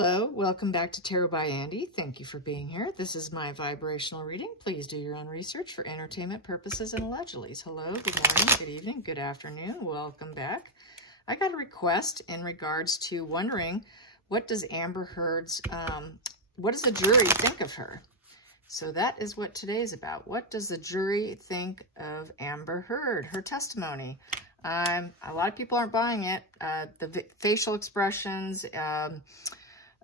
Hello, welcome back to Tarot by Andy. Thank you for being here. This is my vibrational reading. Please do your own research for entertainment purposes and allegedlies. Hello, good morning, good evening, good afternoon. Welcome back. I got a request in regards to wondering what does Amber Heard's, what does the jury think of her? So that is what today is about. What does the jury think of Amber Heard, her testimony? A lot of people aren't buying it. The facial expressions,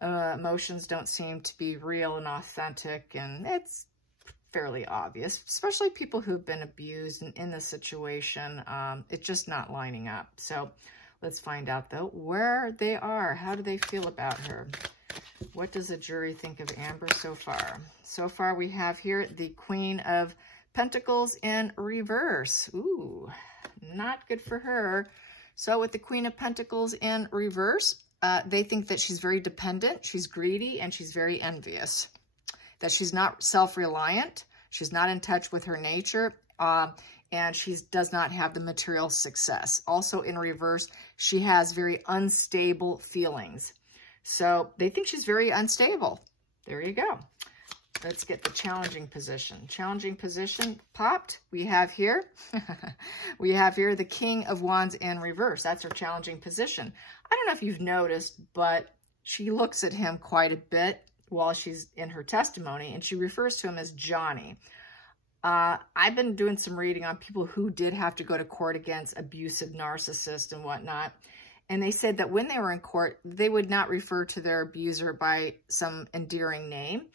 emotions don't seem to be real and authentic, and it's fairly obvious, especially people who've been abused in this situation. It's just not lining up. So let's find out, though, where they are. How do they feel about her? What does the jury think of Amber so far? So far, we have here the Queen of Pentacles in reverse. Ooh, not good for her. So with the Queen of Pentacles in reverse, they think that she's very dependent, she's greedy, and she's very envious. That she's not self-reliant, she's not in touch with her nature, and she does not have the material success. Also in reverse, she has very unstable feelings. So they think she's very unstable. There you go. Let's get the challenging position. Challenging position popped. We have here, the King of Wands in reverse. That's her challenging position. I don't know if you've noticed, but she looks at him quite a bit while she's in her testimony, and she refers to him as Johnny. I've been doing some reading on people who did have to go to court against abusive narcissists and whatnot. And they said that when they were in court, they would not refer to their abuser by some endearing name.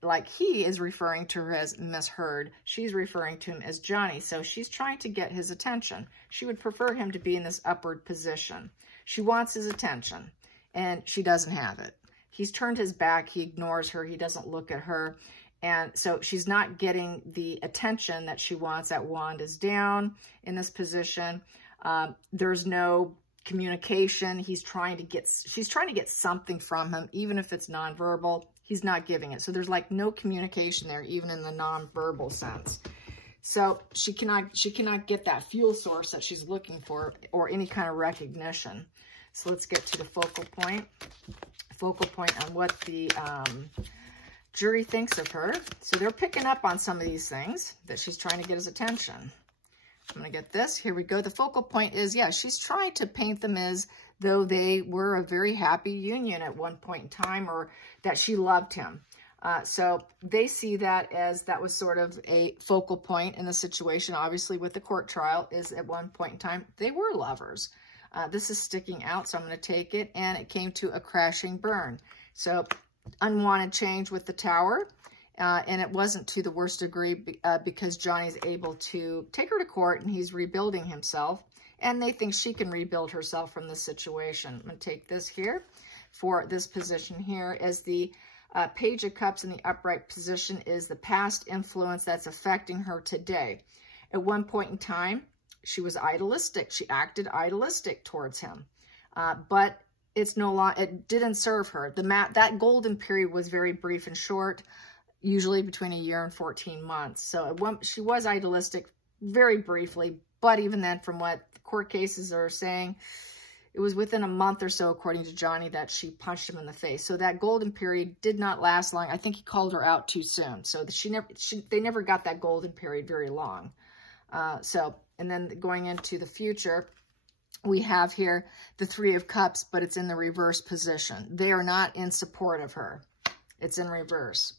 Like he is referring to her as Miss Heard. She's referring to him as Johnny. So she's trying to get his attention. She would prefer him to be in this upward position. She wants his attention, and she doesn't have it. He's turned his back. He ignores her. He doesn't look at her. And so she's not getting the attention that she wants. That wand is down in this position. There's no communication. She's trying to get something from him, even if it's nonverbal. He's not giving it. So there's like no communication there, even in the nonverbal sense. So she cannot get that fuel source that she's looking for, or any kind of recognition. So let's get to the focal point. Focal point on what the jury thinks of her. So they're picking up on some of these things that she's trying to get his attention. I'm going to get this. Here we go. The focal point is, yeah, she's trying to paint them as though they were a very happy union at one point in time, or that she loved him. So they see that as that was sort of a focal point in the situation. Obviously, with the court trial, is at one point in time, they were lovers. This is sticking out, so I'm going to take it, and it came to a crashing burn. So unwanted change with the Tower. And it wasn't to the worst degree because Johnny's able to take her to court, and he's rebuilding himself. And they think she can rebuild herself from this situation. I'm going to take this here for this position here as the Page of Cups in the upright position is the past influence that's affecting her today. At one point in time, she was idolistic. She acted idolistic towards him. But it's no longer, it didn't serve her. That golden period was very brief and short, usually between a year and 14 months. So she was idolistic very briefly, but even then, from what the court cases are saying, it was within a month or so, according to Johnny, that she punched him in the face. So that golden period did not last long. I think he called her out too soon. So they never got that golden period very long. And then going into the future, we have here the Three of Cups, but it's in the reverse position. They are not in support of her. It's in reverse.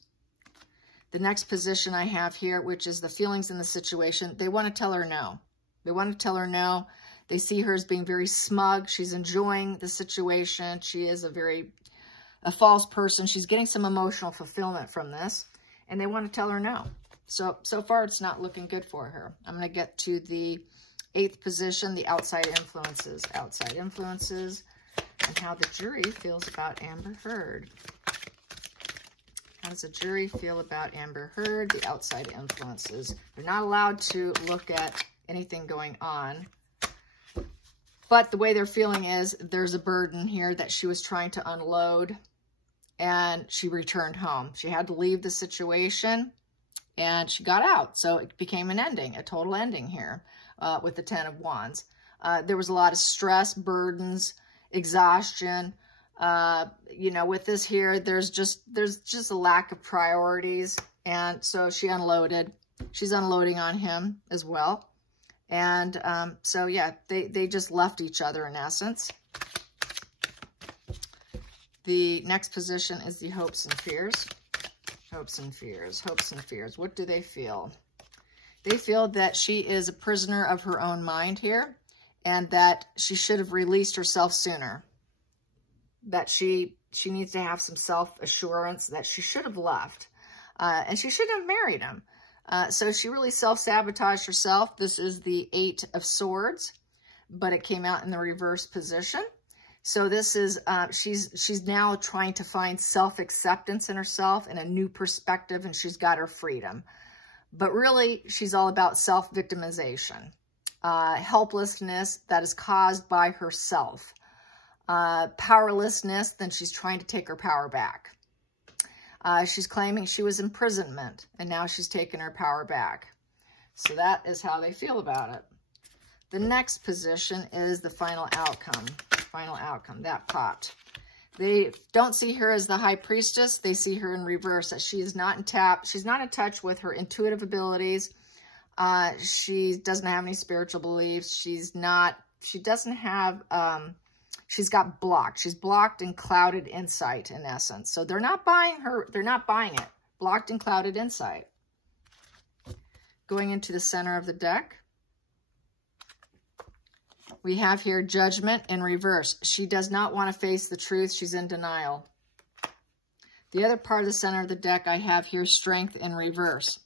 The next position I have here, which is the feelings in the situation, they want to tell her no. They want to tell her no. They see her as being very smug. She's enjoying the situation. She is a false person. She's getting some emotional fulfillment from this, and they want to tell her no. So far, it's not looking good for her. I'm going to get to the 8th position, the outside influences. Outside influences, and how the jury feels about Amber Heard. How does the jury feel about Amber Heard, the outside influences? They're not allowed to look at anything going on. But the way they're feeling is there's a burden here that she was trying to unload, and she returned home. She had to leave the situation, and she got out. So it became an ending, a total ending here with the Ten of Wands. There was a lot of stress, burdens, exhaustion, You know, with this here, there's just a lack of priorities. And so she unloaded. She's unloading on him as well. And so, yeah, they just left each other in essence. The next position is the hopes and fears. Hopes and fears, hopes and fears. What do they feel? They feel that she is a prisoner of her own mind here, and that she should have released herself sooner. That she needs to have some self-assurance, that she should have left. And she shouldn't have married him. So she really self-sabotaged herself. This is the 8 of Swords, but it came out in the reverse position. So this is, she's now trying to find self-acceptance in herself and a new perspective, and she's got her freedom. But really, she's all about self-victimization, helplessness that is caused by herself, powerlessness, then she's trying to take her power back. She's claiming she was imprisonment, and now she's taken her power back. So that is how they feel about it. The next position is the final outcome. Final outcome, that pot. They don't see her as the high priestess. They see her in reverse, that she is not in tap. She's not in touch with her intuitive abilities. She doesn't have any spiritual beliefs. She doesn't have, she's got blocked. She's blocked and clouded insight, in essence. So they're not buying her. They're not buying it. Blocked and clouded insight. Going into the center of the deck, we have here Judgment in reverse. She does not want to face the truth. She's in denial. The other part of the center of the deck, I have here Strength in reverse.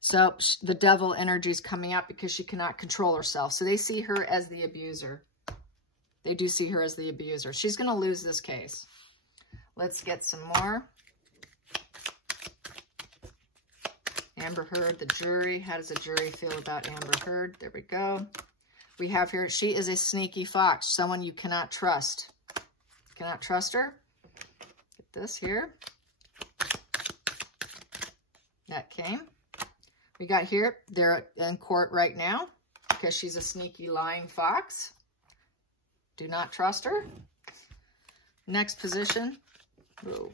So the devil energy is coming up because she cannot control herself. So they see her as the abuser. They do see her as the abuser. She's going to lose this case. Let's get some more. Amber Heard, the jury. How does the jury feel about Amber Heard? There we go. We have here, she is a sneaky fox, someone you cannot trust. Cannot trust her. Get this here. That came. We got here, they're in court right now because she's a sneaky lying fox. Do not trust her. Next position. Ooh.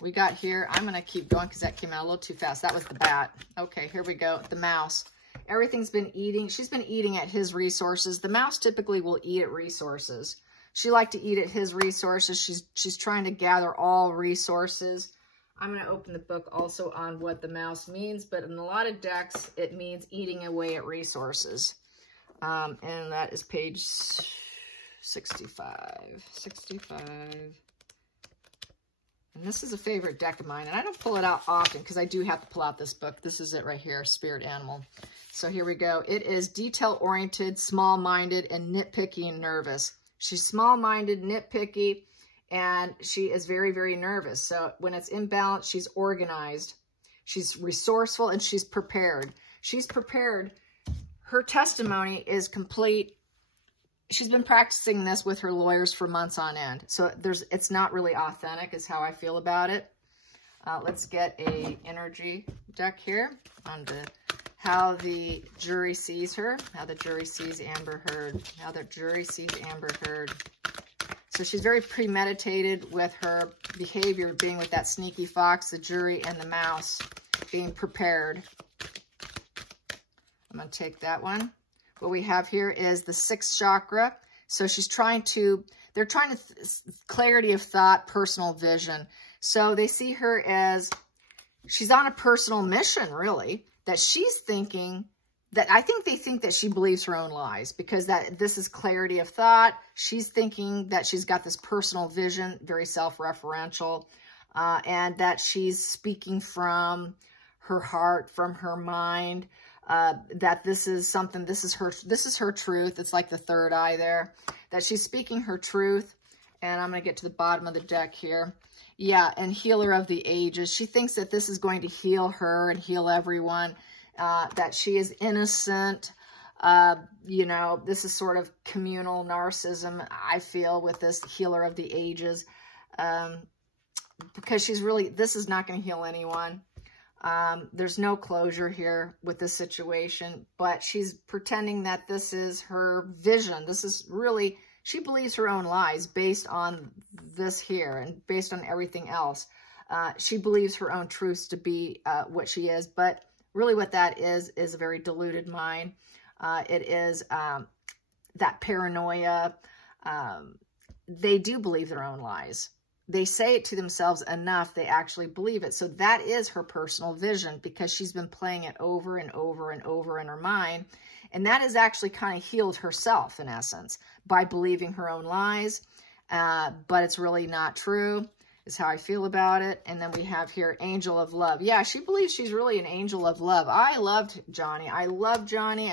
We got here, I'm going to keep going because that came out a little too fast. That was the bat. Okay, here we go. The mouse. Everything's been eating. She's been eating at his resources. The mouse typically will eat at resources. She likes to eat at his resources. She's trying to gather all resources. I'm going to open the book also on what the mouse means, but in a lot of decks, it means eating away at resources. And that is page 65. 65. And this is a favorite deck of mine, and I don't pull it out often because I do have to pull out this book. This is it right here, Spirit Animal. So here we go. It is detail-oriented, small-minded, and nitpicky and nervous. She's small-minded, nitpicky, and she is very, very nervous. So when it's imbalanced, she's organized. She's resourceful, and she's prepared. She's prepared. Her testimony is complete. She's been practicing this with her lawyers for months on end. So it's not really authentic is how I feel about it. Let's get a energy deck here on how the jury sees her, how the jury sees Amber Heard, how the jury sees Amber Heard. So she's very premeditated with her behavior, being with that sneaky fox, the jury, and the mouse, being prepared. I'm going to take that one. What we have here is the 6th chakra. So she's trying to, they're trying to, clarity of thought, personal vision. So they see her as, she's on a personal mission, really, that she's thinking, that I think they think that she believes her own lies, because this is clarity of thought. She's thinking that she's got this personal vision, very self-referential, and that she's speaking from her heart, from her mind, that this is something, this is her truth. It's like the third eye there, that she's speaking her truth. And I'm going to get to the bottom of the deck here. Yeah, and healer of the ages. She thinks that this is going to heal her and heal everyone, that she is innocent. You know, this is sort of communal narcissism, I feel, with this healer of the ages. Because she's really, this is not going to heal anyone. There's no closure here with this situation, but she's pretending that this is her vision. This is really She believes her own lies based on this here and based on everything else. She believes her own truths to be what she is, but really what that is a very deluded mind. It is that paranoia. They do believe their own lies. They say it to themselves enough, they actually believe it. So that is her personal vision, because she's been playing it over and over and over in her mind. And that has actually kind of healed herself, in essence, by believing her own lies. But it's really not true, is how I feel about it. And then we have here, Angel of Love. Yeah, she believes she's really an angel of love. I loved Johnny. I love Johnny.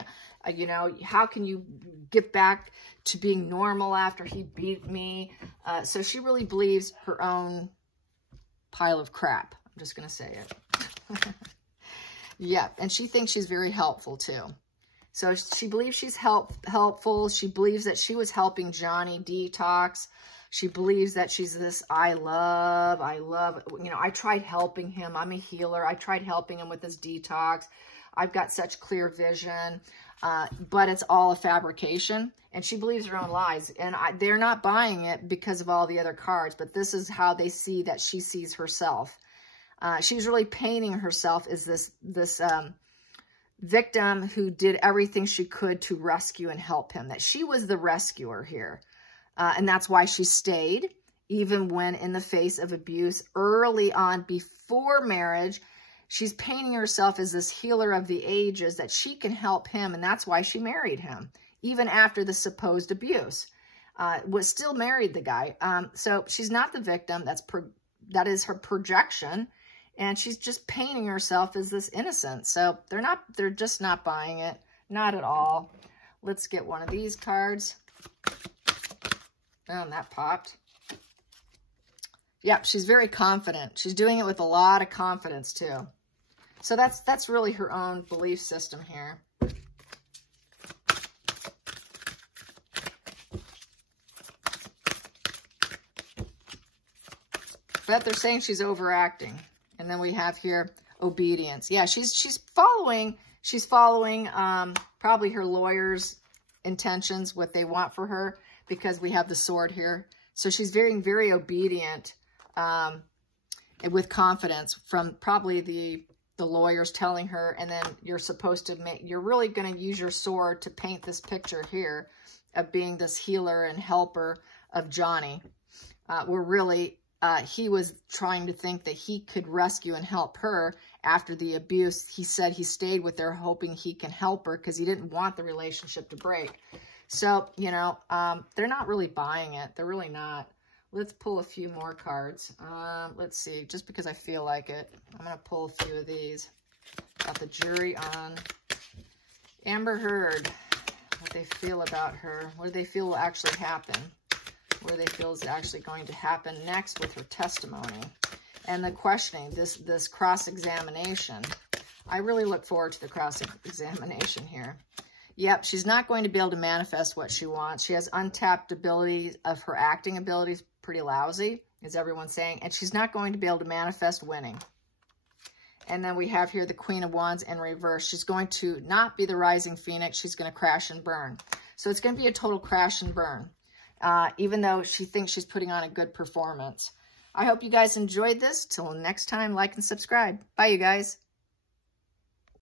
You know, how can you get back to being normal after he beat me? So she really believes her own pile of crap. I'm just going to say it. Yeah, and she thinks she's very helpful too. So she believes she's helpful. She believes that she was helping Johnny detox. She believes that she's this, I love, you know, I tried helping him. I'm a healer. I tried helping him with his detox. I've got such clear vision. But it's all a fabrication, and she believes her own lies, and they're not buying it because of all the other cards, but this is how they see that she sees herself. She's really painting herself as this victim who did everything she could to rescue and help him, that she was the rescuer here. And that's why she stayed, even when in the face of abuse early on before marriage. She's painting herself as this healer of the ages, that she can help him, and that's why she married him, even after the supposed abuse. Was still married the guy. So she's not the victim. That is her projection, and she's just painting herself as this innocent. So they're just not buying it, not at all. Let's get one of these cards. Oh, and that popped. Yep, she's very confident. She's doing it with a lot of confidence too. So that's really her own belief system here. But they're saying she's overacting. And then we have here obedience. Yeah, she's following probably her lawyer's intentions, what they want for her, because we have the sword here. So she's very, very obedient and with confidence from probably the lawyers telling her, and then you're supposed to you're really going to use your sword to paint this picture here of being this healer and helper of Johnny. Where really, he was trying to think that he could rescue and help her after the abuse. He said he stayed with her hoping he can help her because he didn't want the relationship to break. So, you know, they're not really buying it. They're really not. Let's pull a few more cards. Let's see, just because I feel like it. I'm going to pull a few of these. Got the jury on. Amber Heard, what they feel about her. What do they feel will actually happen? What do they feel is actually going to happen next with her testimony? And the questioning, this cross-examination. I really look forward to the cross-examination here. Yep, she's not going to be able to manifest what she wants. She has untapped abilities of her acting abilities, pretty lousy, as everyone's saying. And she's not going to be able to manifest winning. And then we have here the Queen of Wands in reverse. She's going to not be the rising phoenix. She's going to crash and burn. So it's going to be a total crash and burn, even though she thinks she's putting on a good performance. I hope you guys enjoyed this. Till next time, like and subscribe. Bye, you guys.